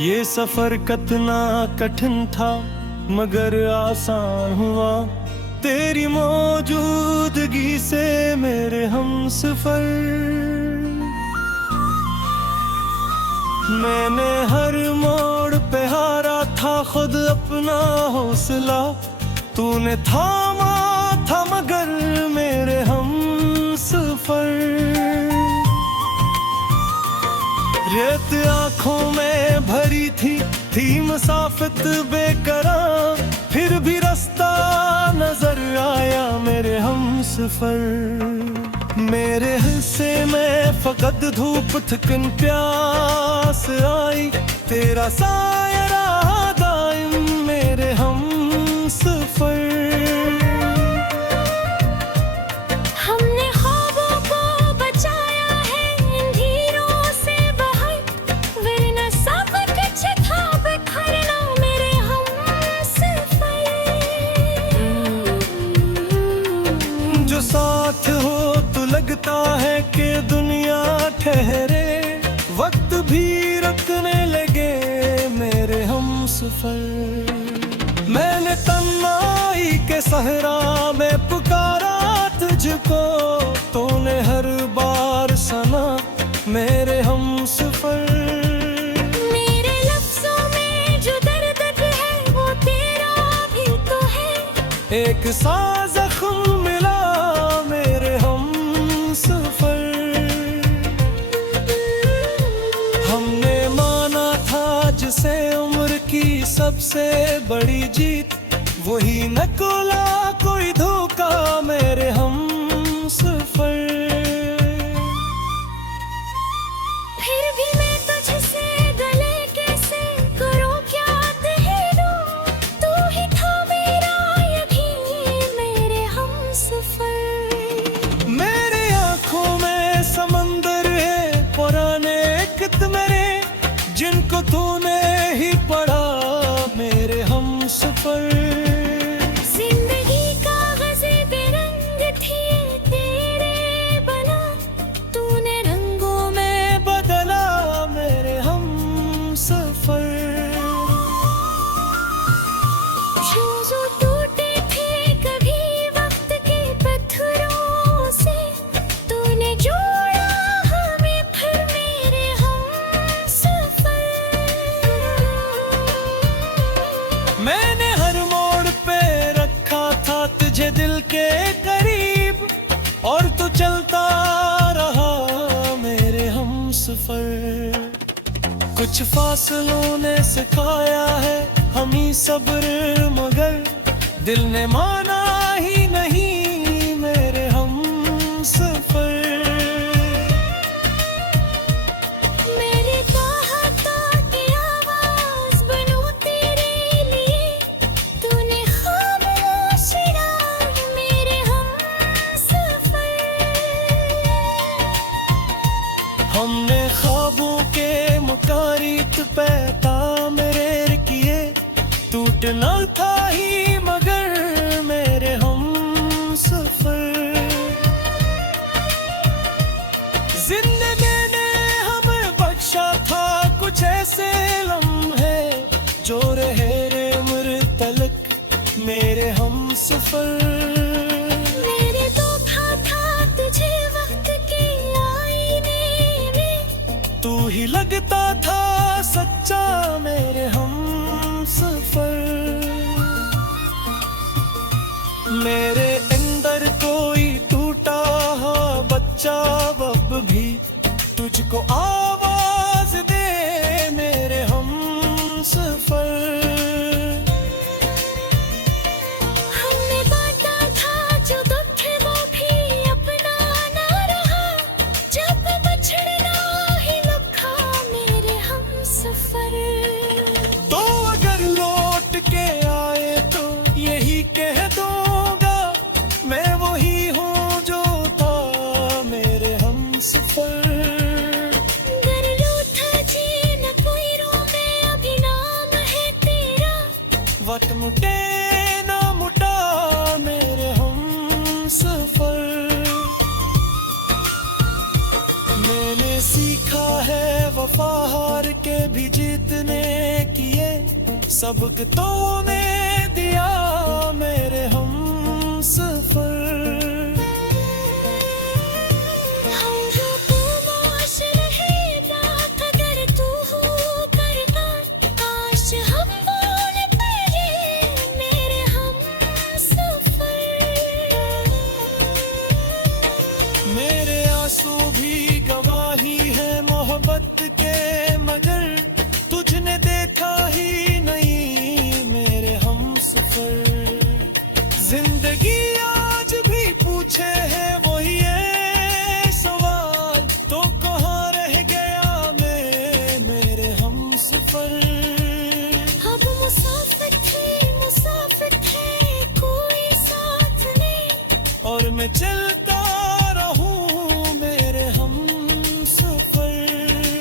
ये सफर कितना कठिन था मगर आसान हुआ तेरी मौजूदगी से मेरे हमसफर। मैंने हर मोड़ पे हारा था खुद अपना हौसला, तूने थामा था मगर मेरे हमसफर। रेत आंखों में भरी थी मुसाफिर बेकरार, फिर भी रास्ता नजर आया मेरे हमसफर। मेरे हिस्से में फकत धूप थकन प्यास आई, तेरा साया रहा दाइम मेरे हमसफर। साथ हो तो लगता है कि दुनिया ठहरे, वक्त भी रुकने लगे मेरे हमसफर। मैंने तन्हाई के सहरा में पुकारा तुझको, तूने हर बार सुना मेरे हमसफर। मेरे लफ्जों में जो दर्द है वो तेरा भी तो है, एक सा जख्म मिला मेरे हमसफर। हमने माना था जिसे उम्र की सबसे बड़ी जीत, वही नकुला कोई धोखा मेरे हमसफर। फिर भी मैं तुझसे गले कैसे करूं क्या कह दूं, तू ही था मेरा यकीन मेरे हमसफर। मेरे आंखों में समंदर है पुराने कितने, जिनको तूने ही पढ़ा मेरे हमसफर। जिंदगी कागज़े बेरंग थी तेरे बना, तूने रंगों में बदला मेरे हमसफर। जो टूटे थे कभी वक्त के पत्थरों से, तूने जोड़ा हमें फिर मेरे हमसफर। मैंने हर मोड़ पे रखा था तुझे दिल के करीब, और तू चलता रहा मेरे हमसफर। कुछ फासलों ने सिखाया है हमें सब्र, मगर दिल ने माना ही नहीं मेरे हमसफर। मेरी चाहतों की आवाज बनूं तेरे लिए, तूने खामोश रहा मेरे हमसफर। हमने ख्वाबों के मुतारिक पे तामीर किए, टूटना था ही मगर मेरे हमसफर। जिंदगी ने हमें बख्शा था कुछ ऐसे लम्हे, जो रहे रे उम्र तलक मेरे हमसफर। मेरे धोखा था तुझे वक्त के आईने में, तू ही लगता था सच्चा मेरे हमसफर। मेरे अंदर कोई टूटा हा बच्चा अब भी तुझको आवाज दे मेरे हमसफर। हमने बांटा था जो दुख वो भी अपना ना रहा, जब बछड़ना ही लखा मेरे हमसफर। तो अगर लौट के आए तो यही कह दूंगा, मैं वही हूँ जो था मेरे हमसफर। सीखा है वफा हार के भी जीतने की, ये सबक तूने दिया मेरे हम सफर। मेरे आंसू भी गवाही है मोहब्बत के, मगर तुझने देखा ही नहीं मेरे हम सफर। जिंदगी आज भी पूछे है वही है सवाल, तो कहाँ रह गया मैं मेरे हम सफर। अब मुसाफिर थे कोई साथ नहीं, और मैं चलता रहूं मेरे हम सफर।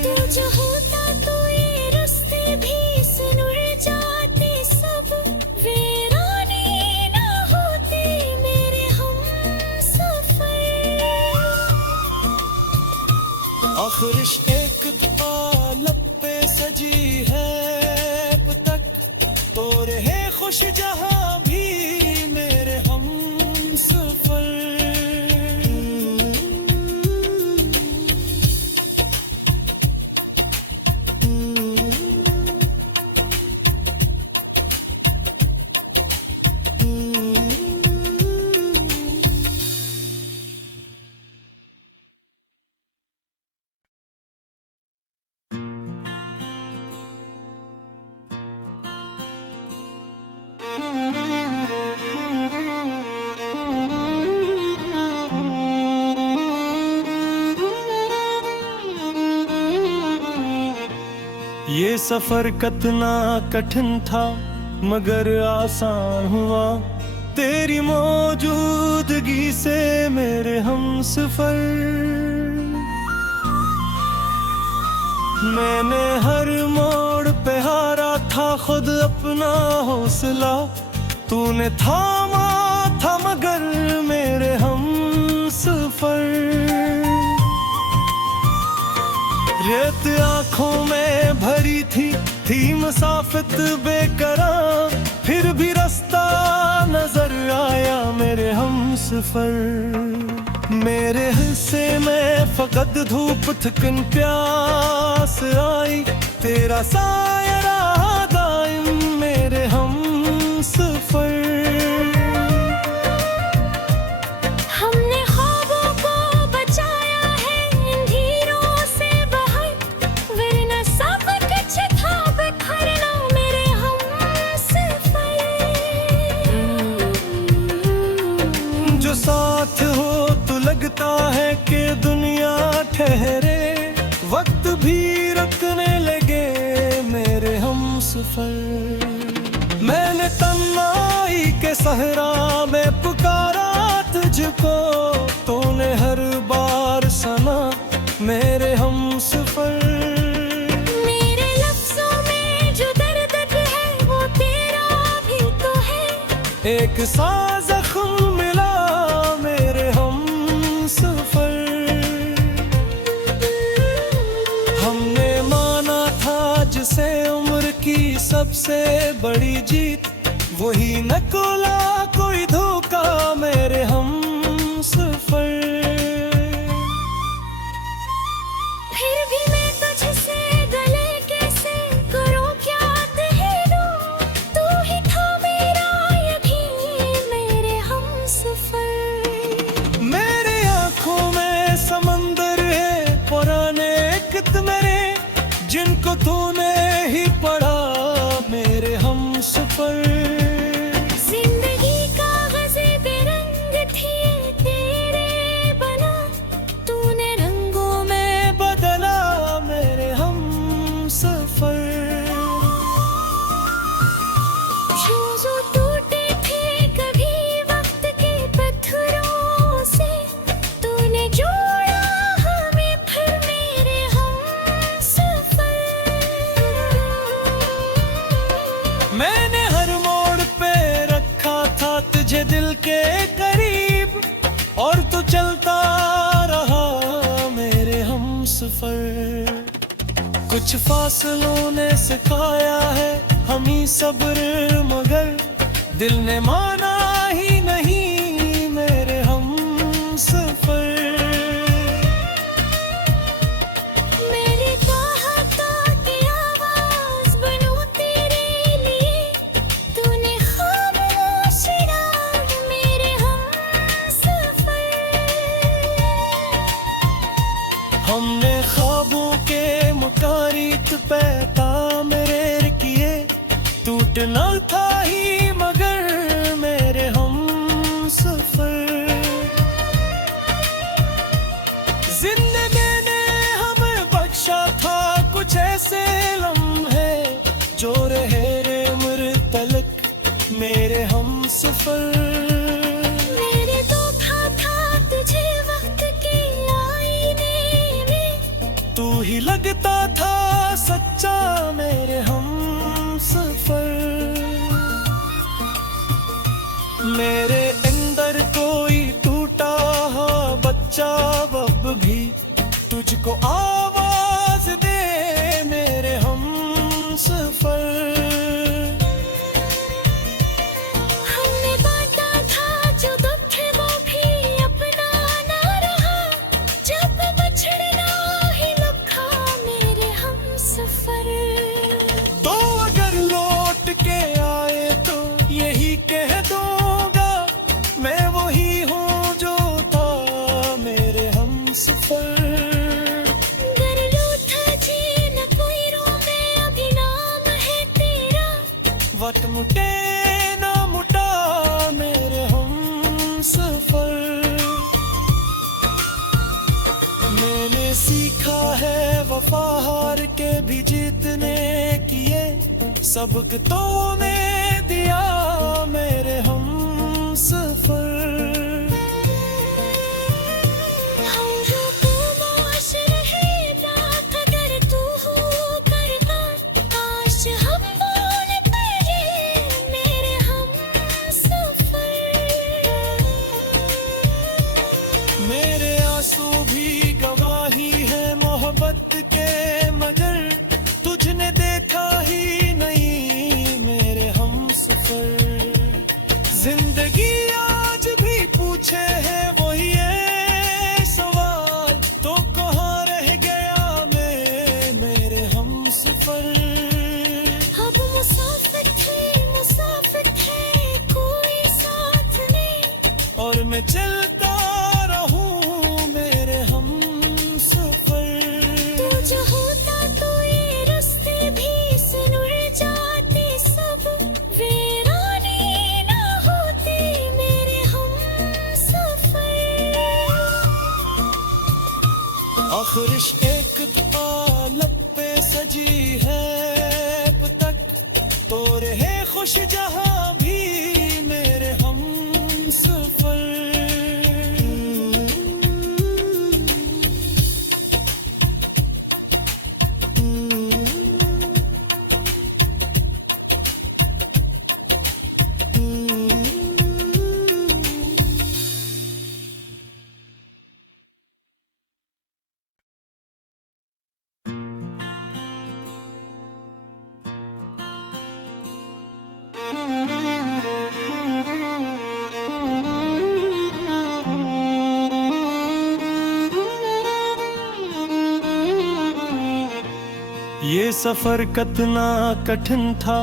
तू जो होता तो ये रास्ते भी सुन उड़ जाते, सब वीरानी ना होते मेरे हम सफर। आखिरिश एक दुआ लब पे सजी है अब तक, तो रहे खुश जहां भी मेरे हम सफर। ये सफर कितना कठिन था मगर आसान हुआ, तेरी मौजूदगी से मेरे हम सफर। मैंने हर मोड़ पे हारा था खुद अपना हौसला, तूने थामा था मगर मेरे हम सफर। रेत आंखों में भरी थी मुसाफिर बेकरार, फिर भी रास्ता नजर आया मेरे हम सफर। मेरे हिस्से में फकत धूप थकन प्यास आई, तेरा साया रहा दाइम मेरे हम सफर। हमने ख्वाबों को बचाया है अंधेरों से बाहर, वरना सब कुछ था बिखरना मेरे हम सफर। जो साथ हो तो लगता है कि दुनिया ठहरे, वक्त भी रुकने लगे मेरे हम सफर। मैंने तन्हाई के सहरा में पुकारा तुझको, तूने हर बार सना मेरे हम सफर। मेरे लफ्जों में जो दर्द है वो तेरा भी तो है, एक सा जख्म मिला मेरे हम सफर। हमने माना था जिसे उम्र की सबसे बड़ी जीत, वही नकुला कोई धोखा मेरे हम सफर। फिर भी मैं तुझसे गले कैसे करूं क्या तहरीर, तू ही था मेरा यकीन मेरे हम सफर। मेरे आंखों में समंदर है पुराने कितने, जिनको तूने ही पढ़ा मेरे हम सफर। जिंदगी कागज़े बेरंग थी तेरे कुछ फासलों ने सिखाया है हमें सब्र, मगर दिल ने माना ही नहीं मेरे हम सफर। मेरी चाहतों की आवाज बनूं तेरे लिए, तूने खामोश राह मेरे हमसफर। हमने ख्वाबों के मुतारिक पे तामीर किए, टूटना था ही मगर मेरे हम सफर। जिंदगी ने हमें बख्शा था कुछ ऐसे लम्हे, जो रहे रे उम्र तलक मेरे हम सफर। मेरे धोखा था तुझे वक्त के आईने में, तू ही लगता था सच्चा मेरे हम सफर। मेरे अंदर कोई टूटा बच्चा अब भी तुझको आवाज दे मेरे हम सफर। हमने बांटा था जो दुख है वो भी अपना ना रहा, जब बछड़ना ही लिखा मेरे हमसफर। तो अगर लौट के आए तो यही कह दूंगा, मैं वही हूँ जो था मेरे हम सफर। गर रूठा जी न कोई रोवे, अभी नाम है तेरा, वक्त मुटे ना मुटा मेरे हम सफर। मैंने सीखा है वफा हार के भी जीतने किए, सबक तो ने दिया मेरे हम सफर। हम जो खामोश रहे रात अगर तू हो करता, काश हम बोल पड़े मेरे हमसफर। मेरे आंसू भी गवाही है मोहब्बत के, मगर तुझने देखा ही नहीं मेरे हम सफर। जिंदगी आज भी पूछे है वही है सवाल, तो कहाँ रह गया मैं मेरे हम सफर। अब मुसाफिर थे कोई साथ नहीं, और मैं चलता रहूं मेरे हम सफर। तू जो होता तो ये रास्ते भी सुन उड़ जाते सब, वीरानी ना होते मेरे हमसफर। आखिरिश एक दुआ लब पे सजी है अब तक, तो रहे खुश जहां भी मेरे हम सफर। ये सफर कितना कठिन था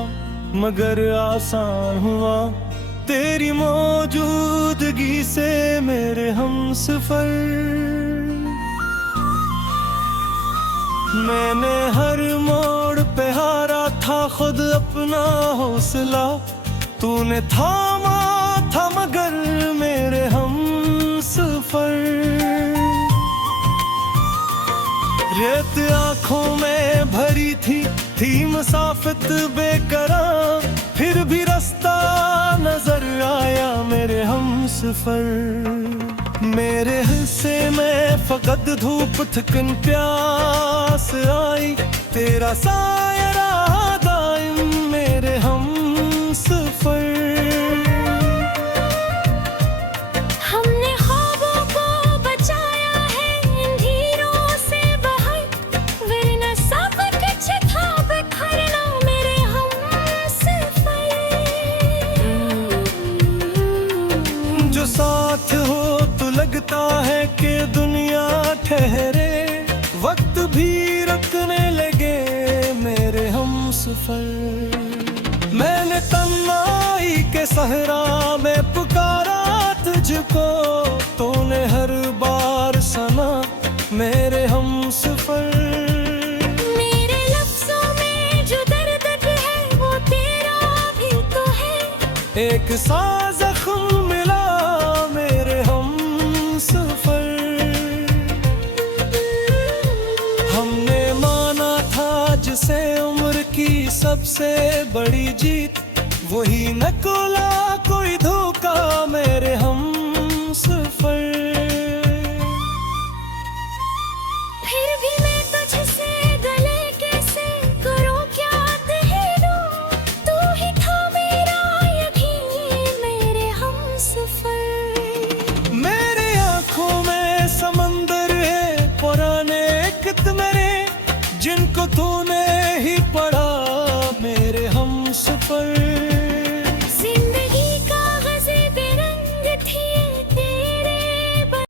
मगर आसान हुआ, तेरी मौजूदगी से मेरे हम सफर। मैंने हर मोड़ पे हारा था खुद अपना हौसला, तूने थामा था मगर मेरे हम सफर। रेत आंखों में भरी थी मुसाफिर बेकरार, फिर भी रास्ता नजर आया मेरे हम सफर। मेरे हिस्से में फकत धूप थकन प्यास आई, तेरा साया रहा दाइम मेरे हम सफर। हमने ख्वाबों को बचाया है इन हीरों से बाहर, सफर। मैंने तन्हाई के सहरा में पुकारा तुझको, तूने हर बार सना मेरे हम सफर। मेरे लफ्जों में जो दर्द है वो तेरा भी तो है, एक सा जख्म मिला मेरे हम सफर। हमने माना था जिसे उम्र की सबसे बड़ी जीत, वही नकुला कोई धोखा मेरे हम सफर। फिर भी मैं तुझसे गले कैसे करूं, क्या कह दूं, तू ही था मेरा यकीन मेरे हम सफर। मेरे आंखों में समंदर है पुराने कितने, जिनको तूने